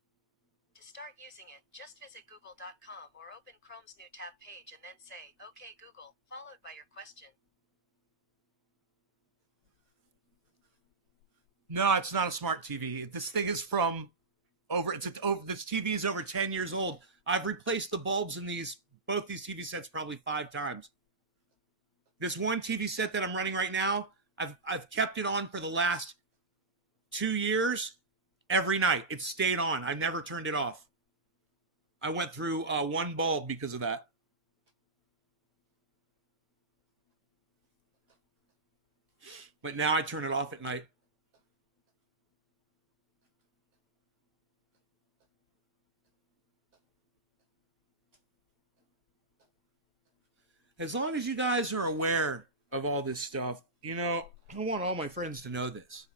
To start using it, just visit google.com or open Chrome's new tab page and then say, OK Google, followed by your question. No, it's not a smart TV. This thing is from this TV is over 10 years old. I've replaced the bulbs in both these TV sets probably 5 times. This one TV set that I'm running right now, I've kept it on for the last 2 years. Every night it stayed on. I never turned it off. I went through one bulb because of that. But now I turn it off at night. As long as you guys are aware of all this stuff, you know, I want all my friends to know this.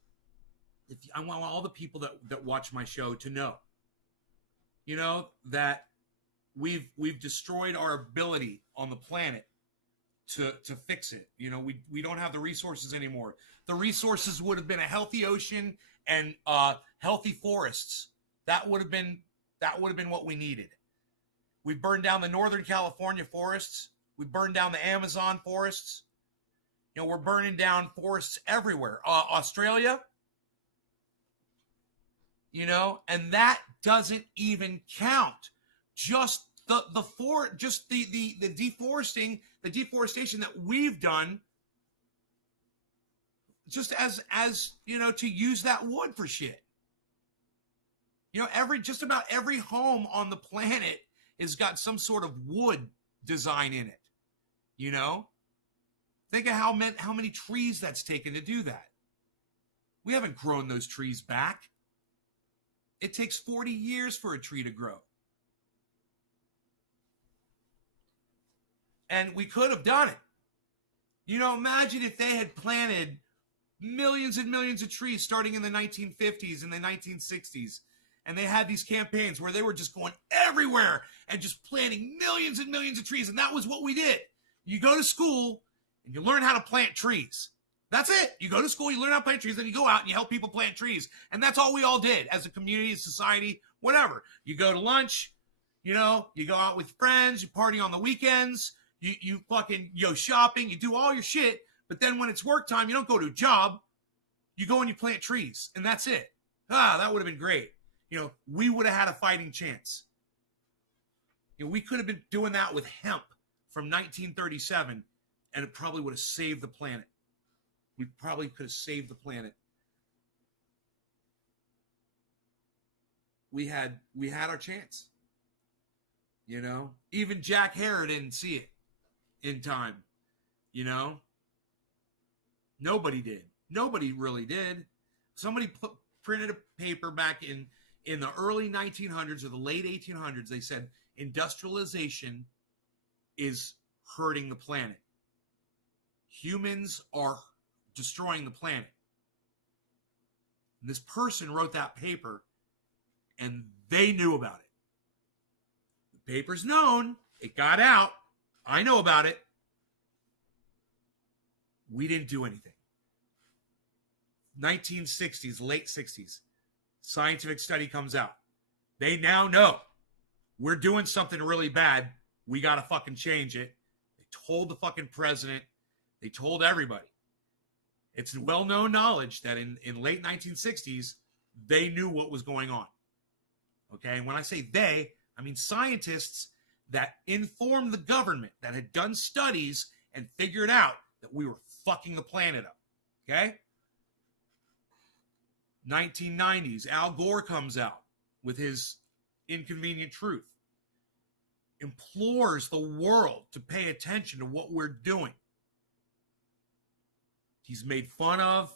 I want all the people that watch my show to know, you know, that we've destroyed our ability on the planet to fix it. You know, we don't have the resources anymore. The resources would have been a healthy ocean and healthy forests. That would have been what we needed. We burned down the Northern California forests. We burned down the Amazon forests. You know, we're burning down forests everywhere. Australia, you know, and that doesn't even count. Just the deforestation that we've done, just as you know, to use that wood for shit. You know, just about every home on the planet has got some sort of wood design in it. You know, think of how many trees that's taken to do that. We haven't grown those trees back. It takes 40 years for a tree to grow. And we could have done it. You know, imagine if they had planted millions and millions of trees starting in the 1950s and the 1960s. And they had these campaigns where they were just going everywhere and just planting millions and millions of trees. And that was what we did. You go to school and you learn how to plant trees. That's it. You go to school, you learn how to plant trees, then you go out and you help people plant trees. And that's all we all did as a community, as society, whatever. You go to lunch, you know, you go out with friends, you party on the weekends, you fucking shopping, you do all your shit. But then when it's work time, you don't go to a job. You go and you plant trees. And that's it. That would have been great. You know, we would have had a fighting chance. You know, we could have been doing that with hemp from 1937, and it probably would have saved the planet. We probably could have saved the planet. We had our chance. You know, even Jack Herer didn't see it in time. You know, nobody did. Nobody really did. Somebody printed a paper back in the early 1900s or the late 1800s. They said industrialization is hurting the planet. Humans are destroying the planet. And this person wrote that paper, and they knew about it. The paper's known. It got out. I know about it. We didn't do anything. 1960s, late 60s. Scientific study comes out. They now know we're doing something really bad. We got to fucking change it. They told the fucking president. They told everybody. It's well-known knowledge that in late 1960s, they knew what was going on. Okay? And when I say they, I mean scientists that informed the government, that had done studies and figured out that we were fucking the planet up. Okay? 1990s, Al Gore comes out with his Inconvenient Truth. Implores the world to pay attention to what we're doing. He's made fun of.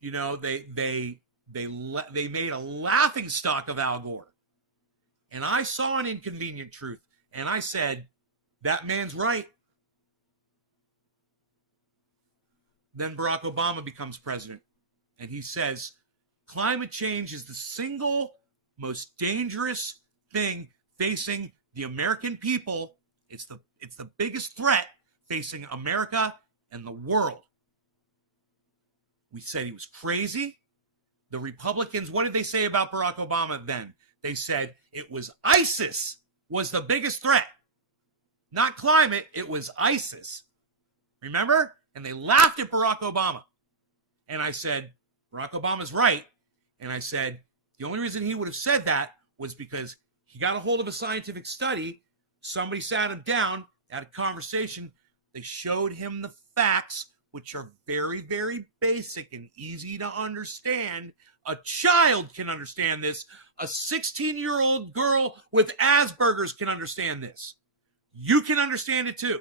You know, they made a laughing stock of Al Gore. And I saw an Inconvenient Truth, and I said, that man's right. Then Barack Obama becomes president, and he says, climate change is the single most dangerous thing facing the American people. It's the biggest threat facing America and the world. We said he was crazy. The Republicans, what did they say about Barack Obama then? They said it was ISIS was the biggest threat. Not climate, it was ISIS. Remember? And they laughed at Barack Obama. And I said, Barack Obama's right. And I said, the only reason he would have said that was because he got a hold of a scientific study. Somebody sat him down, had a conversation. They showed him the facts, which are very, very basic and easy to understand. A child can understand this. A 16-year-old girl with Asperger's can understand this. You can understand it too.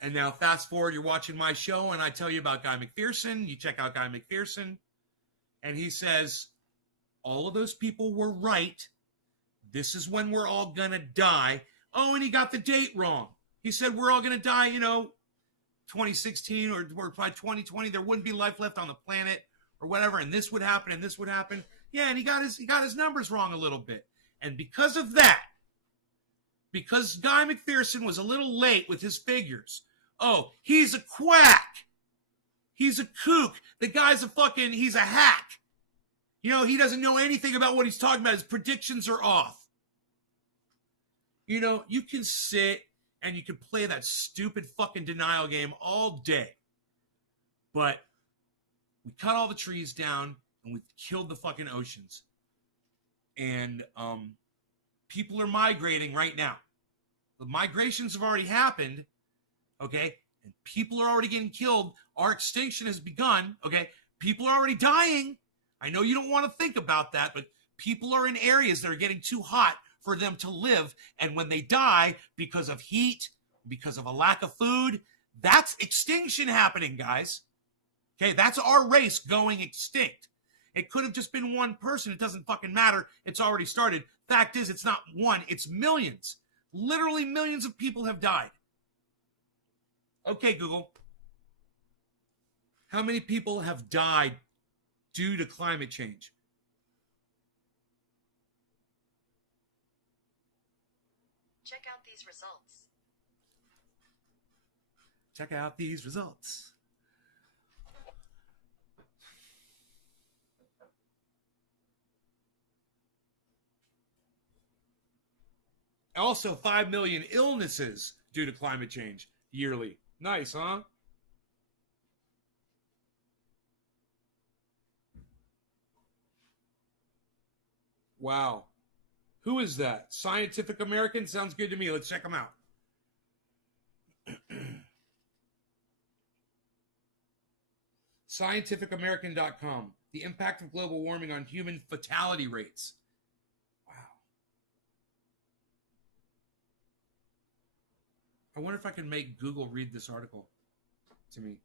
And now fast forward, you're watching my show, and I tell you about Guy McPherson. You check out Guy McPherson, and he says, all of those people were right. This is when we're all going to die. Oh, and he got the date wrong. He said we're all going to die, 2016 or by 2020, there wouldn't be life left on the planet or whatever, and this would happen and this would happen. Yeah, and he got his numbers wrong a little bit. And because of that, because Guy McPherson was a little late with his figures, oh, he's a quack. He's a kook. The guy's he's a hack. He doesn't know anything about what he's talking about. His predictions are off. You can sit and you can play that stupid fucking denial game all day. But we cut all the trees down and we killed the fucking oceans. And people are migrating right now. The migrations have already happened, okay? And people are already getting killed. Our extinction has begun, okay? People are already dying. I know you don't want to think about that, but people are in areas that are getting too hot for them to live. And when they die because of heat, because of a lack of food, that's extinction happening, guys. Okay, that's our race going extinct. It could have just been one person. It doesn't fucking matter. It's already started. Fact is, it's not one. It's millions. Literally millions of people have died. Okay, Google. How many people have died due to climate change? Check out these results. Check out these results. Also, 5 million illnesses due to climate change yearly. Nice, huh? Wow. Who is that? Scientific American? Sounds good to me. Let's check them out. ScientificAmerican.com. The impact of global warming on human fatality rates. Wow. I wonder if I can make Google read this article to me.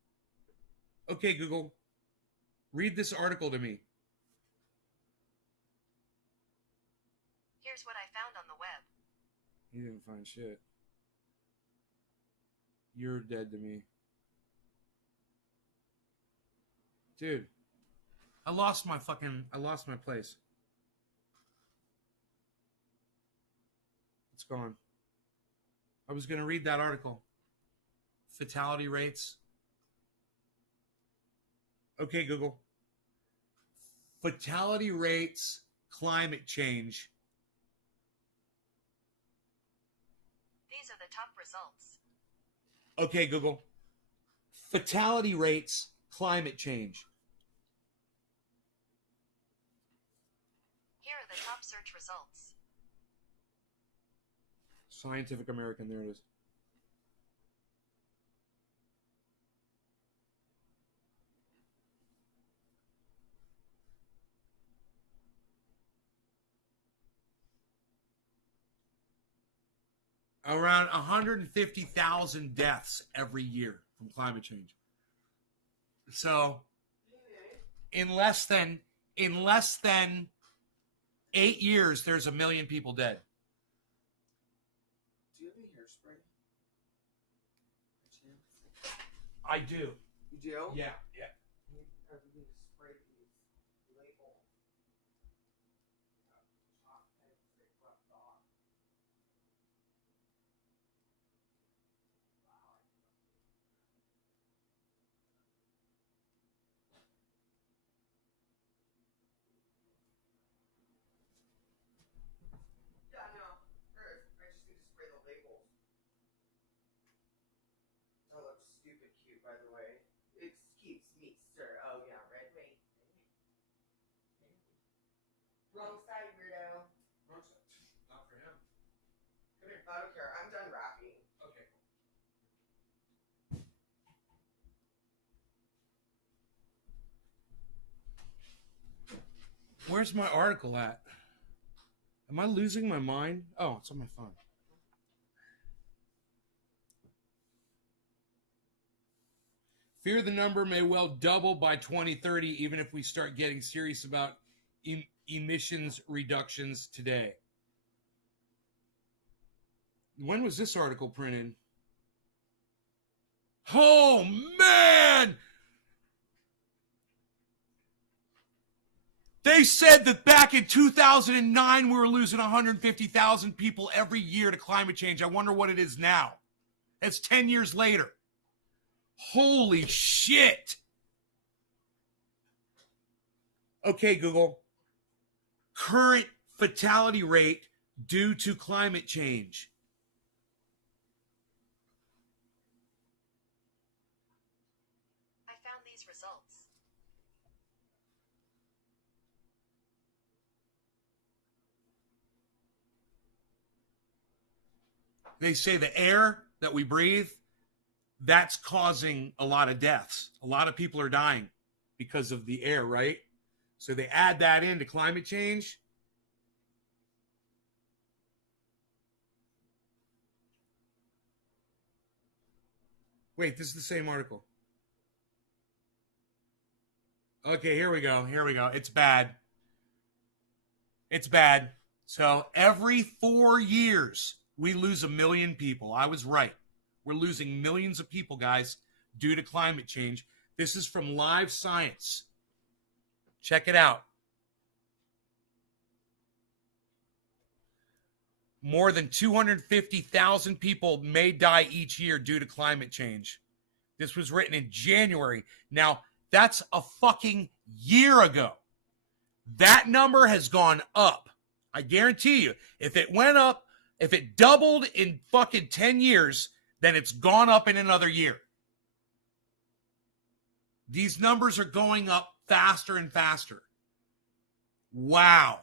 Okay, Google. Read this article to me. Here's what I found on the web. You didn't find shit. You're dead to me. Dude, I lost my place. It's gone. I was going to read that article. Fatality rates. Okay, Google. Fatality rates, climate change. These are the top results. Okay, Google. Fatality rates, climate change. Here are the top search results. Scientific American, there it is. Around 150,000 deaths every year from climate change. So, in less than 8 years, there's 1 million people dead. Do you have any hairspray? I do. You do? Yeah. I need to spray these labels. Yeah, no. First, I just need to spray the labels. That looks stupid cute, by the way. Excuse me, sir. Oh, yeah, red wait. Wrong side, weirdo. Not for him. Come here. I don't care. I'm done rapping. Okay. Where's my article at? Am I losing my mind? Oh, it's on my phone. Fear the number may well double by 2030, even if we start getting serious about emissions reductions today. When was this article printed? Oh, man! They said that back in 2009, we were losing 150,000 people every year to climate change. I wonder what it is now. It's 10 years later. Holy shit. Okay, Google. Current fatality rate due to climate change. I found these results. They say the air that we breathe, that's causing a lot of deaths. A lot of people are dying because of the air, right? So they add that into climate change. Wait, this is the same article. Okay, here we go. It's bad. It's bad. So every 4 years, we lose 1 million people. I was right. We're losing millions of people, guys, due to climate change. This is from Live Science. Check it out. More than 250,000 people may die each year due to climate change. This was written in January. Now, that's a fucking year ago. That number has gone up. I guarantee you, if it went up, if it doubled in fucking 10 years, then it's gone up in another year. These numbers are going up faster and faster. Wow.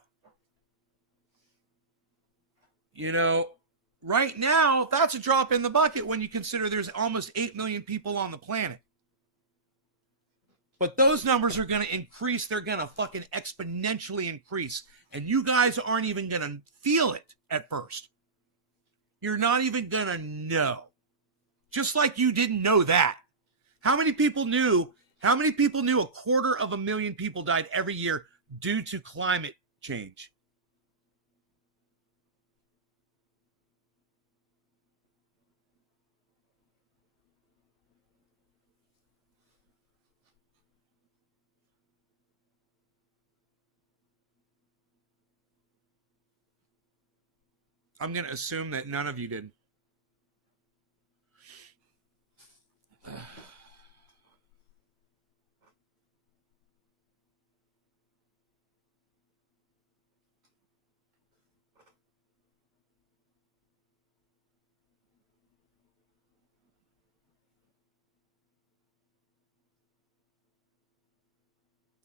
You know, right now, that's a drop in the bucket when you consider there's almost 8 million people on the planet. But those numbers are going to increase. They're going to fucking exponentially increase. And you guys aren't even going to feel it at first. You're not even going to know. Just like you didn't know that. How many people knew 250,000 people died every year due to climate change? I'm going to assume that none of you did.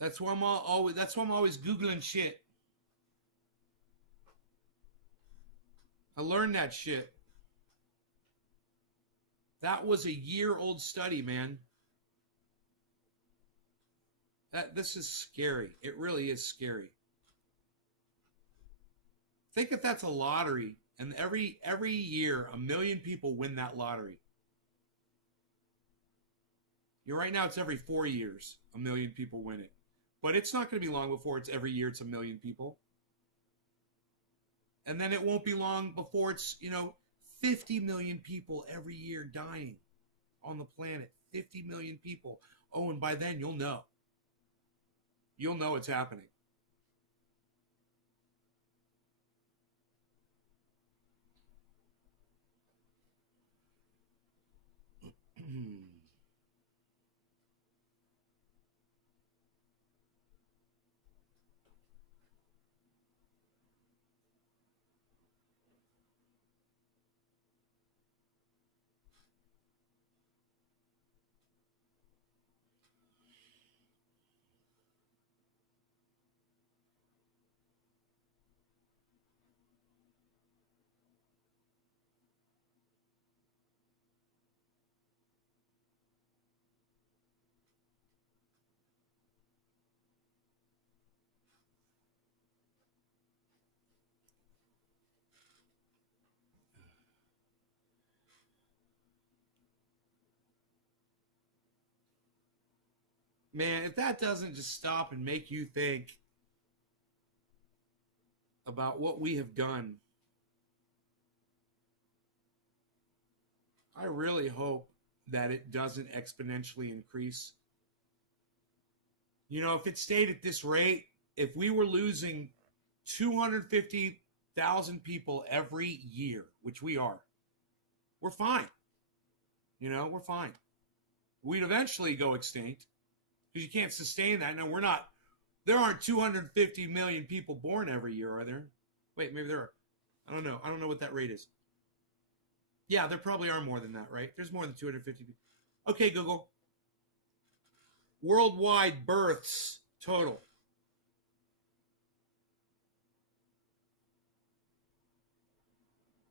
That's why I'm always Googling shit. I learned that shit. That was a year-old study, man. This is scary. It really is scary. Think if that's a lottery, and every year 1 million people win that lottery. Right now it's every 4 years 1 million people win it. But it's not going to be long before it's every year it's 1 million people. And then it won't be long before it's, 50 million people every year dying on the planet. 50 million people. Oh, and by then you'll know. You'll know it's happening. Man, if that doesn't just stop and make you think about what we have done, I really hope that it doesn't exponentially increase. If it stayed at this rate, if we were losing 250,000 people every year, which we are, we're fine. We're fine. We'd eventually go extinct because you can't sustain that. No, there aren't 250 million people born every year, are there? Wait, maybe there are. I don't know. I don't know what that rate is. Yeah, there probably are more than that, right? There's more than 250 people. Okay, Google. Worldwide births total.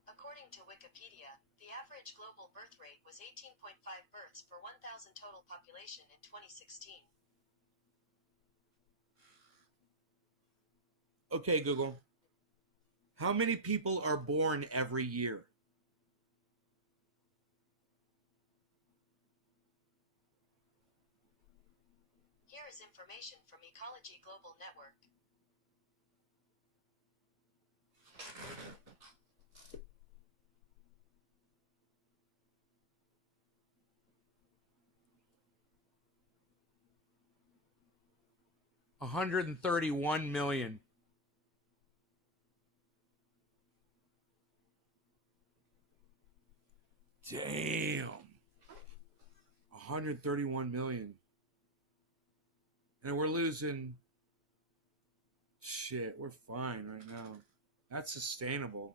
According to Wikipedia, the average global birth rate was 18.5 births per 1,000 total population in 2016. Okay, Google. How many people are born every year? Here is information from Ecology Global Network. $131 million. Damn. 131 million. And we're losing. Shit, we're fine right now. That's sustainable.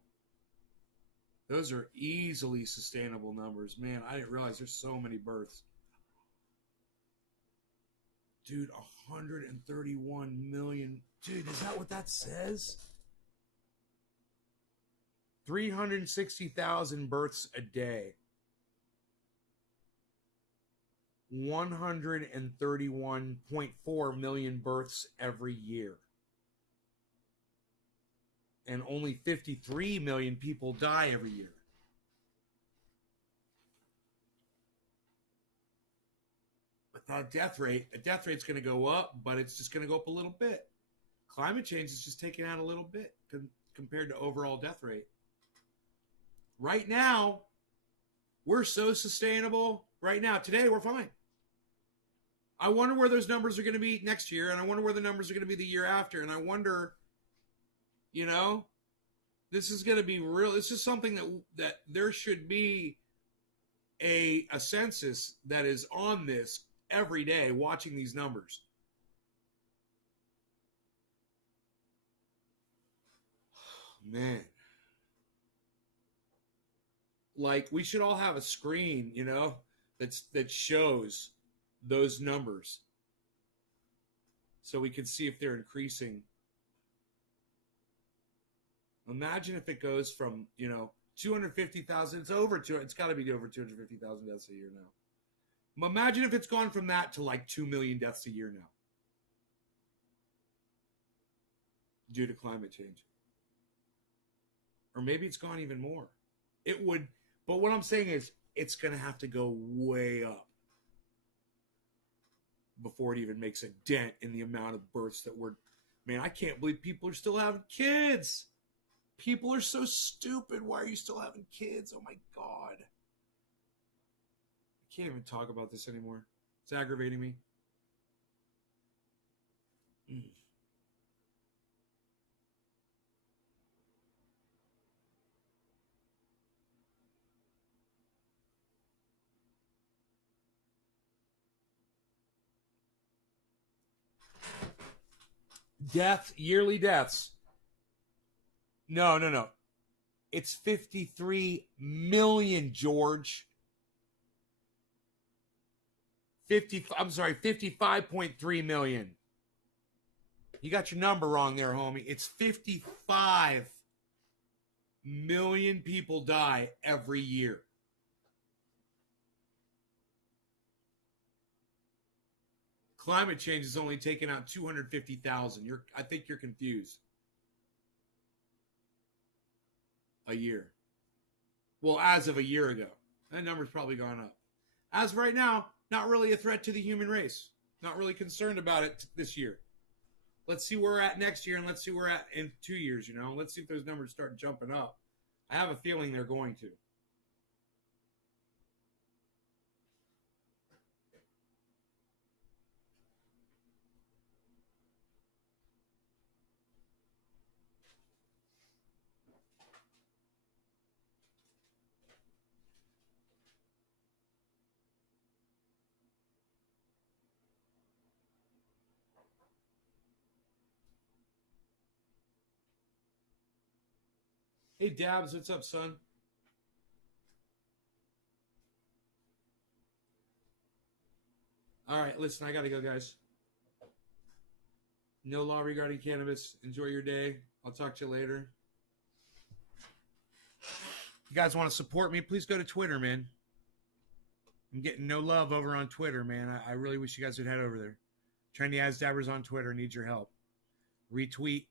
Those are easily sustainable numbers. Man, I didn't realize there's so many births. Dude, 131 million. Dude, is that what that says? 360,000 births a day. 131.4 million births every year. And only 53 million people die every year. But the death rate's going to go up, but it's just going to go up a little bit. Climate change is just taking out a little bit compared to overall death rate. Right now, we're so sustainable. Right now, today, we're fine. I wonder where those numbers are going to be next year, and I wonder where the numbers are going to be the year after, and I wonder, this is going to be real. This is something that there should be a census that is on this every day, watching these numbers. Man. Like, we should all have a screen, that shows those numbers. so we can see if they're increasing. Imagine if it goes from, 250,000. It's got to be over 250,000 deaths a year now. Imagine if it's gone from that to like 2 million deaths a year now due to climate change. Or maybe it's gone even more. It would, but what I'm saying is it's going to have to go way up before it even makes a dent in the amount of births that we're, man, I can't believe people are still having kids. People are so stupid. Why are you still having kids? Oh my God. I can't even talk about this anymore. It's aggravating me. Yearly deaths. No. It's 53 million, George. 55.3 million. You got your number wrong there, homie. It's 55 million people die every year. Climate change is only taking out 250,000. I think you're confused. A year. Well, as of a year ago. That number's probably gone up. As of right now, not really a threat to the human race. Not really concerned about it this year. Let's see where we're at next year, and let's see where we're at in 2 years, Let's see if those numbers start jumping up. I have a feeling they're going to. Hey, Dabs, what's up, son? All right, listen, I got to go, guys. No law regarding cannabis. Enjoy your day. I'll talk to you later. If you guys want to support me, please go to Twitter, man. I'm getting no love over on Twitter, man. I really wish you guys would head over there. Trendy As Dabbers on Twitter. Need your help. Retweet.